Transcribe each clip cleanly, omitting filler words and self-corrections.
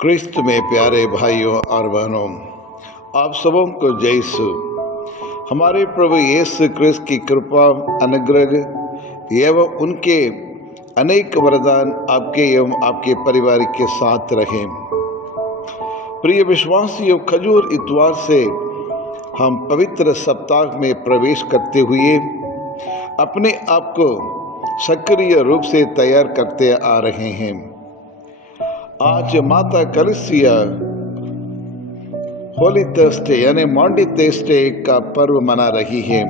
क्रिस्त में प्यारे भाइयों और बहनों, आप सबों को जय यीशु। हमारे प्रभु यीशु क्रिस्त की कृपा, अनुग्रह एवं उनके अनेक वरदान आपके एवं आपके परिवार के साथ रहें। प्रिय विश्वासियों, खजूर इतवार से हम पवित्र सप्ताह में प्रवेश करते हुए अपने आप को सक्रिय रूप से तैयार करते आ रहे हैं। आज माता कलीसिया होली थर्सडे यानी मॉन्डी थर्सडे का पर्व मना रही है,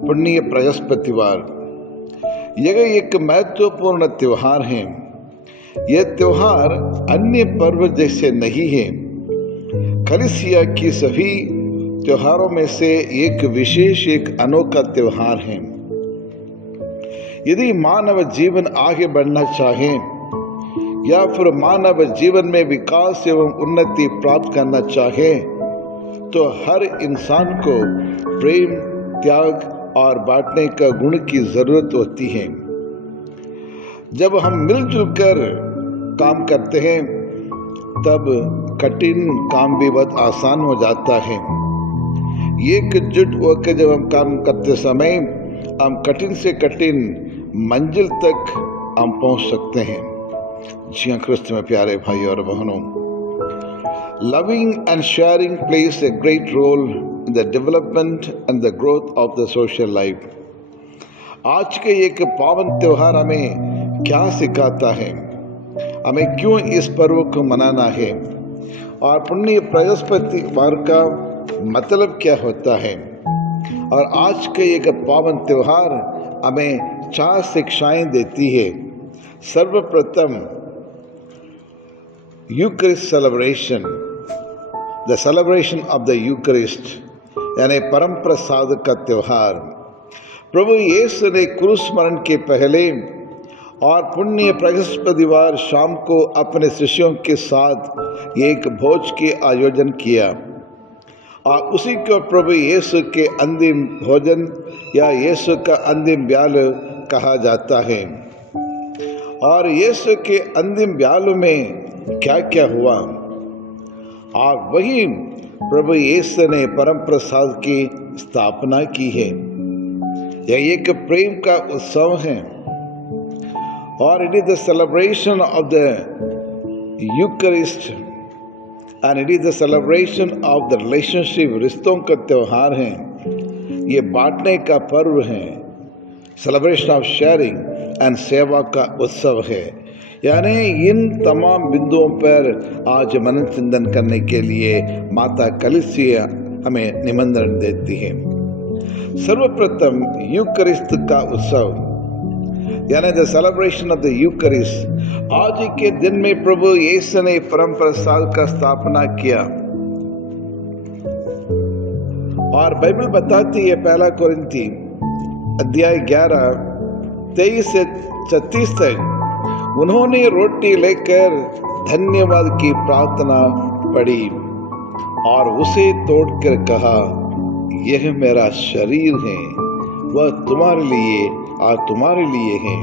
पुण्य बृहस्पतिवार। यह एक महत्वपूर्ण त्योहार है। यह त्योहार अन्य पर्व जैसे नहीं है। कलीसिया की सभी त्योहारों में से एक विशेष, एक अनोखा त्योहार है। यदि मानव जीवन आगे बढ़ना चाहे या फिर मानव जीवन में विकास एवं उन्नति प्राप्त करना चाहे तो हर इंसान को प्रेम, त्याग और बांटने का गुण की जरूरत होती है। जब हम मिलजुल कर काम करते हैं तब कठिन काम भी बहुत आसान हो जाता है। एकजुट होकर जब हम काम करते समय हम कठिन से कठिन मंजिल तक हम पहुंच सकते हैं। जी हाँ, क्रिस्त में प्यारे भाई और बहनों, loving and sharing place a great role in the development and the growth of the social life. आज के एक पावन त्योहार हमें क्या सिखाता है, हमें क्यों इस पर्व को मनाना है और पुण्य बृहस्पतिवार का मतलब क्या होता है। और आज के एक पावन त्योहार हमें 4 शिक्षाएं देती है। सर्वप्रथम Eucharist celebration, the celebration of the Eucharist यानी परम प्रसाद का त्योहार। प्रभु यीशु ने क्रूस मरण के पहले और पुण्य बृहस्पतिवार शाम को अपने शिष्यों के साथ एक भोज के आयोजन किया और उसी को प्रभु यीशु के अंतिम भोजन या यीशु का अंतिम ब्याल कहा जाता है। और यीशु के अंतिम ब्याल में क्या क्या हुआ और वही प्रभु यीशु ने परम प्रसाद की स्थापना की है। यह एक प्रेम का उत्सव है और it is the celebration of the Eucharist and it is the celebration of the relationship, रिश्तों का त्योहार है। ये बांटने का पर्व है, सेलिब्रेशन ऑफ शेयरिंग एंड सेवा का उत्सव है। यानी इन तमाम बिंदुओं पर आज मनन चिंतन करने के लिए माता कलीसिया हमें निमंत्रण देती है। सर्वप्रथम यूकरिस्त का उत्सव यानी द सेलिब्रेशन ऑफ द यूकरिस्ट। आज के दिन में प्रभु यीशु ने परम प्रसाद का स्थापना किया और बाइबल बताती है 1 कोरिन्थी अध्याय 11 23 से 36 तक, उन्होंने रोटी लेकर धन्यवाद की प्रार्थना पढ़ी और उसे तोड़कर कहा, यह मेरा शरीर है, वह तुम्हारे लिए और तुम्हारे लिए है,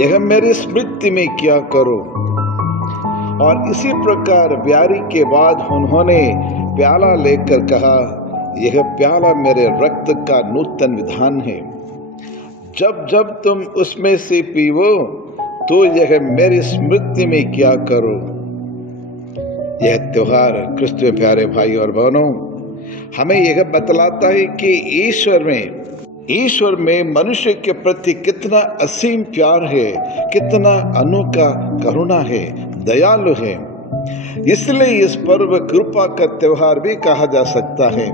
यह मेरी स्मृति में किया करो। और इसी प्रकार ब्यारी के बाद उन्होंने प्याला लेकर कहा, यह प्याला मेरे रक्त का नूतन विधान है, जब जब तुम उसमें से पीवो तो यह मेरी स्मृति में क्या करो। यह त्योहार क्रिस्त में प्यारे भाई और बहनों हमें यह बतलाता है कि ईश्वर में मनुष्य के प्रति कितना असीम प्यार है, कितना अनोखा करुणा है, दयालु है। इसलिए इस पर्व कृपा का त्योहार भी कहा जा सकता है।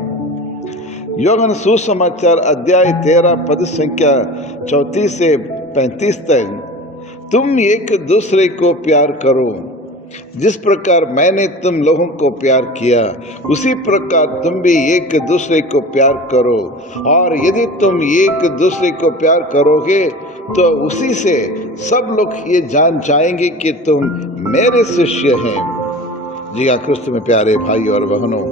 यूहन्ना सुसमाचार अध्याय 13 पद संख्या 34 से 35 तक, तुम एक दूसरे को प्यार करो, जिस प्रकार मैंने तुम लोगों को प्यार किया उसी प्रकार तुम भी एक दूसरे को प्यार करो। और यदि तुम एक दूसरे को प्यार करोगे तो उसी से सब लोग ये जान जाएंगे कि तुम मेरे शिष्य हैं। जी हाँ, क्रिस्त में प्यारे भाई और बहनों,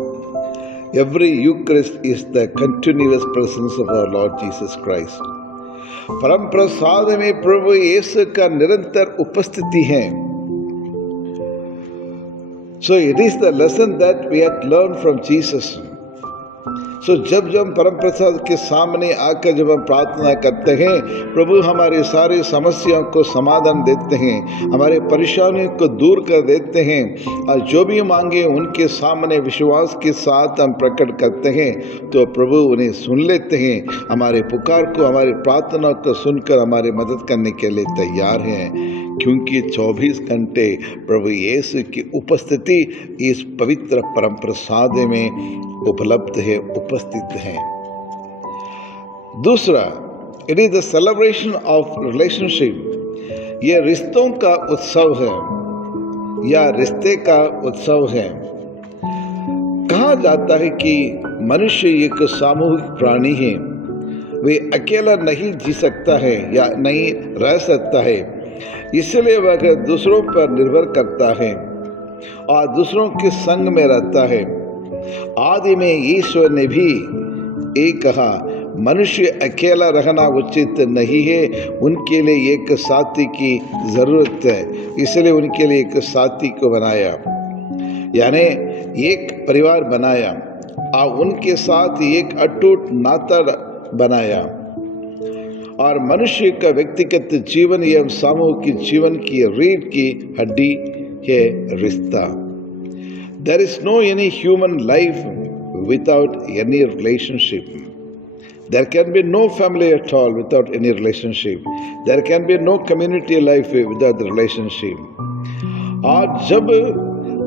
every Eucharist is the continuous presence of our Lord Jesus Christ. परम प्रसाद में प्रभु यीशु का निरंतर उपस्थिति है। So it is the lesson that we had learned from Jesus. So जब हम परम प्रसाद के सामने आकर जब हम प्रार्थना करते हैं, प्रभु हमारी सारी समस्याओं को समाधान देते हैं, हमारे परेशानियों को दूर कर देते हैं, और जो भी मांगे उनके सामने विश्वास के साथ हम प्रकट करते हैं तो प्रभु उन्हें सुन लेते हैं। हमारे पुकार को, हमारी प्रार्थना को सुनकर हमारी मदद करने के लिए तैयार हैं, क्योंकि 24 घंटे प्रभु यीशु की उपस्थिति इस पवित्र परम प्रसाद में उपलब्ध है, उपस्थित है। दूसरा, it is the celebration of relationship. यह रिश्तों का उत्सव है या रिश्ते का उत्सव है। कहा जाता है कि मनुष्य एक सामूहिक प्राणी है, वे अकेला नहीं जी सकता है या नहीं रह सकता है, इसलिए वह दूसरों पर निर्भर करता है और दूसरों के संग में रहता है। आदि में ईश्वर ने भी एक कहा, मनुष्य अकेला रहना उचित नहीं है, उनके लिए एक साथी की जरूरत है, इसलिए उनके लिए एक साथी को बनाया, यानी एक परिवार बनाया और उनके साथ एक अटूट नाता बनाया। और मनुष्य का व्यक्तिगत जीवन एवं सामूहिक जीवन की रीढ़ की हड्डी है रिश्ता। There is no any human life without any relationship. There can be no family at all without any relationship. There can be no community life without the relationship. और जब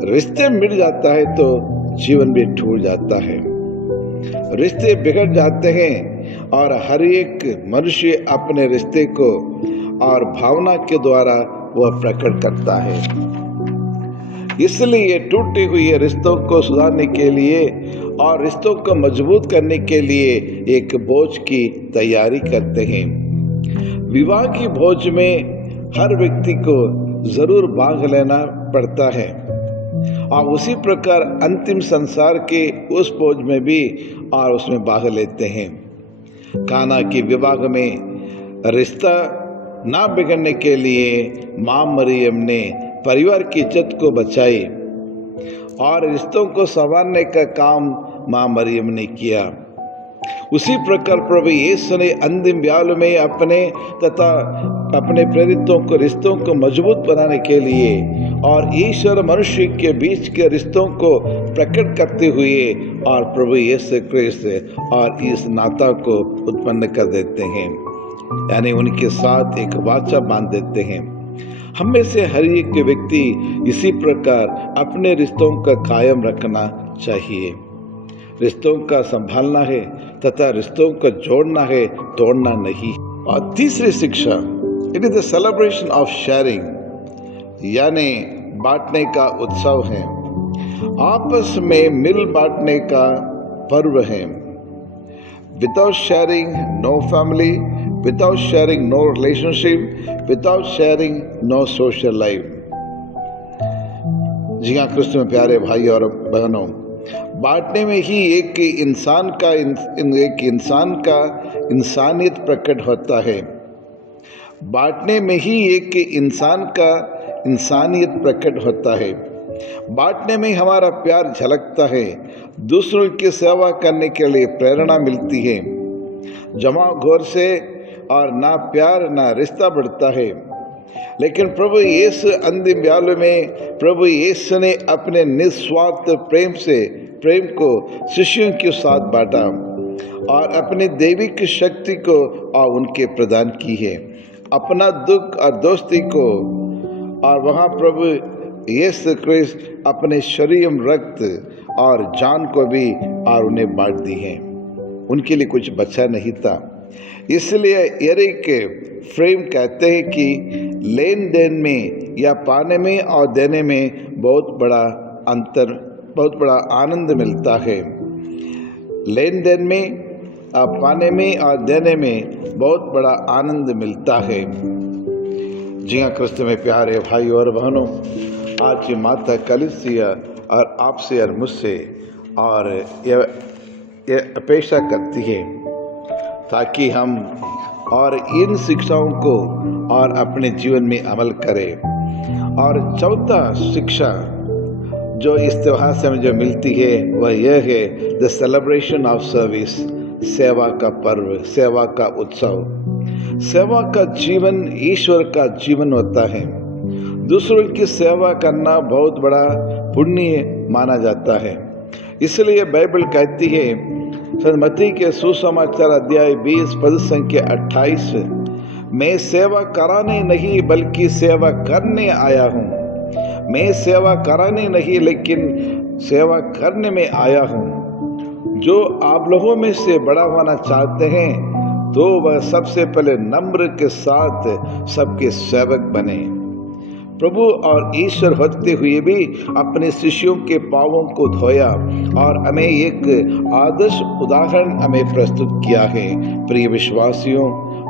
रिश्ते मिट जाता है तो जीवन भी टूट जाता है, रिश्ते बिगड़ जाते हैं और हर एक मनुष्य अपने रिश्ते को और भावना के द्वारा वह प्रकट करता है। इसलिए टूटे हुए रिश्तों को सुधारने के लिए और रिश्तों को मजबूत करने के लिए एक भोज की तैयारी करते हैं। विवाह की भोज में हर व्यक्ति को जरूर भाग लेना पड़ता है और उसी प्रकार अंतिम संसार के उस भोज में भी और उसमें भाग लेते हैं। काना के विवाह में रिश्ता ना बिगड़ने के लिए मां मरियम ने परिवार की इज्जत को बचाई और रिश्तों को संवारने का काम मां मरियम ने किया। उसी प्रकार प्रभु यीशु ने अंतिम व्याल में अपने तथा अपने प्रेरितों को रिश्तों को मजबूत बनाने के लिए और ईश्वर मनुष्य के बीच के रिश्तों को प्रकट करते हुए और प्रभु यीशु क्रिस्त और इस नाता को उत्पन्न कर देते हैं, यानी उनके साथ एक वाचा बांध देते हैं। हम में से हर एक व्यक्ति इसी प्रकार अपने रिश्तों का कायम रखना चाहिए। रिश्तों का संभालना है तथा रिश्तों को जोड़ना है, तोड़ना नहीं। और तीसरी शिक्षा, it is the celebration of sharing, यानी बांटने का उत्सव है, आपस में मिल बांटने का पर्व है। Without sharing no family, without sharing no relationship, without sharing no social life। जी हाँ कृष्ण में प्यारे भाई और बहनों, बांटने में ही एक इंसान का इंसानियत प्रकट होता है। बांटने में ही एक इंसान का इंसानियत प्रकट होता है। बांटने में हमारा प्यार झलकता है, दूसरों की सेवा करने के लिए प्रेरणा मिलती है। जमा घोर से और ना प्यार ना रिश्ता बढ़ता है, लेकिन प्रभु यीशु अंतिम व्याल में प्रभु यीशु ने अपने निस्वार्थ प्रेम को शिष्यों के साथ बांटा और अपनी दैविक शक्ति को और उनके प्रदान की है, अपना दुख और दोस्ती को। और वहाँ प्रभु यीशु क्रिस्त अपने शरीर, रक्त और जान को भी और उन्हें बांट दी है। उनके लिए कुछ बचा नहीं था। इसलिए एरिक फ्रेम कहते हैं कि लेन देन में या पाने में और देने में बहुत बड़ा आनंद मिलता है। लेन देन में, पाने में और देने में बहुत बड़ा आनंद मिलता है। जी हाँ कृष्ण में प्यारे भाई और बहनों, आज की माता कलीसिया और आपसे और मुझसे और ये अपेक्षा करती है ताकि हम और इन शिक्षाओं को और अपने जीवन में अमल करें। और चौथा शिक्षा, जो इस त्यौहार से हमें जो मिलती है वह यह है द सेलिब्रेशन ऑफ सर्विस, सेवा का पर्व, सेवा का उत्सव। सेवा का जीवन ईश्वर का जीवन होता है। दूसरों की सेवा करना बहुत बड़ा पुण्य माना जाता है। इसलिए बाइबल कहती है मत्ती के सुसमाचार अध्याय 20 पद संख्या 28, मैं सेवा कराने नहीं बल्कि सेवा करने आया हूँ। मैं सेवा कराने नहीं लेकिन सेवा करने में आया हूँ। जो आप लोगों में से बड़ा होना चाहते हैं तो वह सबसे पहले नम्र के साथ सबके सेवक बने। प्रभु और ईश्वर होते हुए भी अपने शिष्यों के पांवों को धोया और हमें एक आदर्श उदाहरण हमें प्रस्तुत किया है। प्रिय विश्वासियों,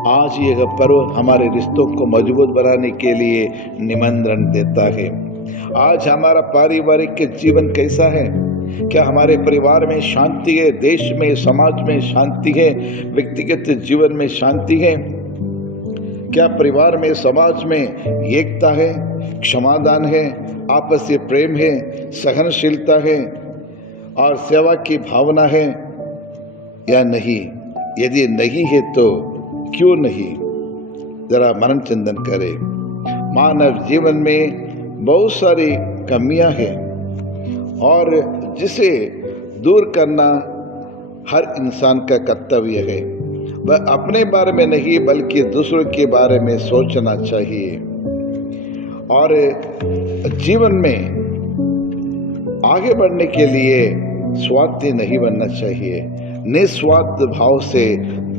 आज यह पर्व हमारे रिश्तों को मजबूत बनाने के लिए निमंत्रण देता है। आज हमारा पारिवारिक जीवन कैसा है? क्या हमारे परिवार में शांति है? देश में, समाज में शांति है? व्यक्तिगत जीवन में शांति है? क्या परिवार में, समाज में एकता है, क्षमादान है, आपसी प्रेम है, सहनशीलता है और सेवा की भावना है या नहीं? यदि नहीं है तो क्यों नहीं? जरा मनन चिंतन करें। मानव जीवन में बहुत सारी कमियां हैं और जिसे दूर करना हर इंसान का कर्तव्य है। वह अपने बारे में नहीं बल्कि दूसरों के बारे में सोचना चाहिए और जीवन में आगे बढ़ने के लिए स्वार्थी नहीं बनना चाहिए। निस्वार्थ भाव से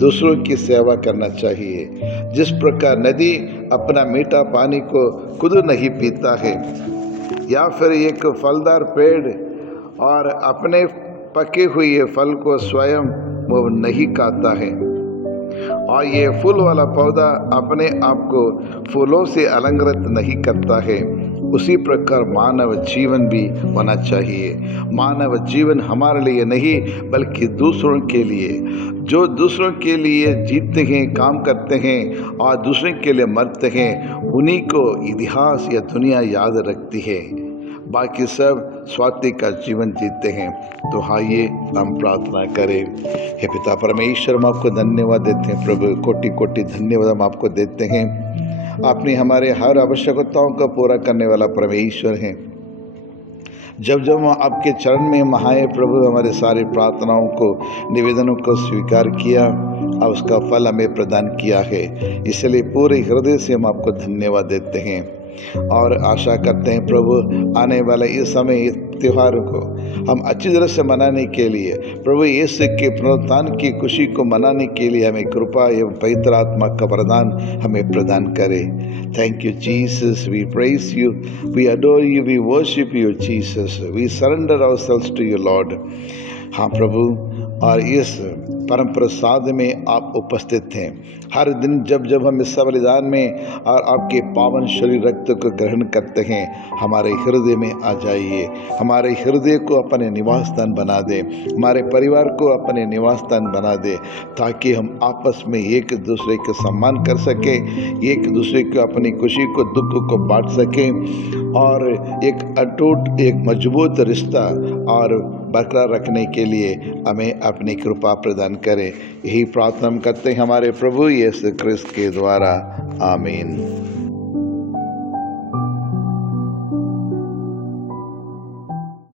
दूसरों की सेवा करना चाहिए। जिस प्रकार नदी अपना मीठा पानी को खुद नहीं पीता है या फिर एक फलदार पेड़ और अपने पके हुए फल को स्वयं वो नहीं खाता है और ये फूल वाला पौधा अपने आप को फूलों से अलंकृत नहीं करता है, उसी प्रकार मानव जीवन भी होना चाहिए। मानव जीवन हमारे लिए नहीं बल्कि दूसरों के लिए। जो दूसरों के लिए जीते हैं, काम करते हैं और दूसरों के लिए मरते हैं, उन्हीं को इतिहास या दुनिया याद रखती है। बाकी सब स्वार्थी का जीवन जीते हैं। तो आइए हम प्रार्थना करें। हे पिता परमेश्वर, हम आपको धन्यवाद देते हैं प्रभु, कोटि कोटि धन्यवाद हम आपको देते हैं। आपने हमारे हर आवश्यकताओं को पूरा करने वाला परमेश्वर हैं। जब जब हम आपके चरण में महाए प्रभु, हमारे सारी प्रार्थनाओं को, निवेदनों को स्वीकार किया और उसका फल हमें प्रदान किया है। इसलिए पूरे हृदय से हम आपको धन्यवाद देते हैं और आशा करते हैं प्रभु आने वाले इस समय, इस त्योहार को हम अच्छी तरह से मनाने के लिए, प्रभु यीशु के पुनरुत्थान की खुशी को मनाने के लिए हमें कृपा एवं पवित्र आत्मा का वरदान हमें प्रदान करे। Thank you Jesus, we praise you, we adore you, we worship you Jesus, we surrender ourselves to you Lord. हाँ प्रभु, और इस परम प्रसाद में आप उपस्थित हैं। हर दिन जब जब हम इस बलिदान में और आपके पावन शरीर रक्त को ग्रहण करते हैं, हमारे हृदय में आ जाइए। हमारे हृदय को अपने निवास स्थान बना दे, हमारे परिवार को अपने निवास स्थान बना दे, ताकि हम आपस में एक दूसरे का सम्मान कर सकें, एक दूसरे को अपनी खुशी को, दुख को बांट सकें और एक अटूट, एक मजबूत रिश्ता और बरकरार रखने के लिए हमें अपनी कृपा प्रदान करें। यही प्रार्थना हम करते हैं हमारे प्रभु यीशु क्रिस्त के द्वारा। आमीन।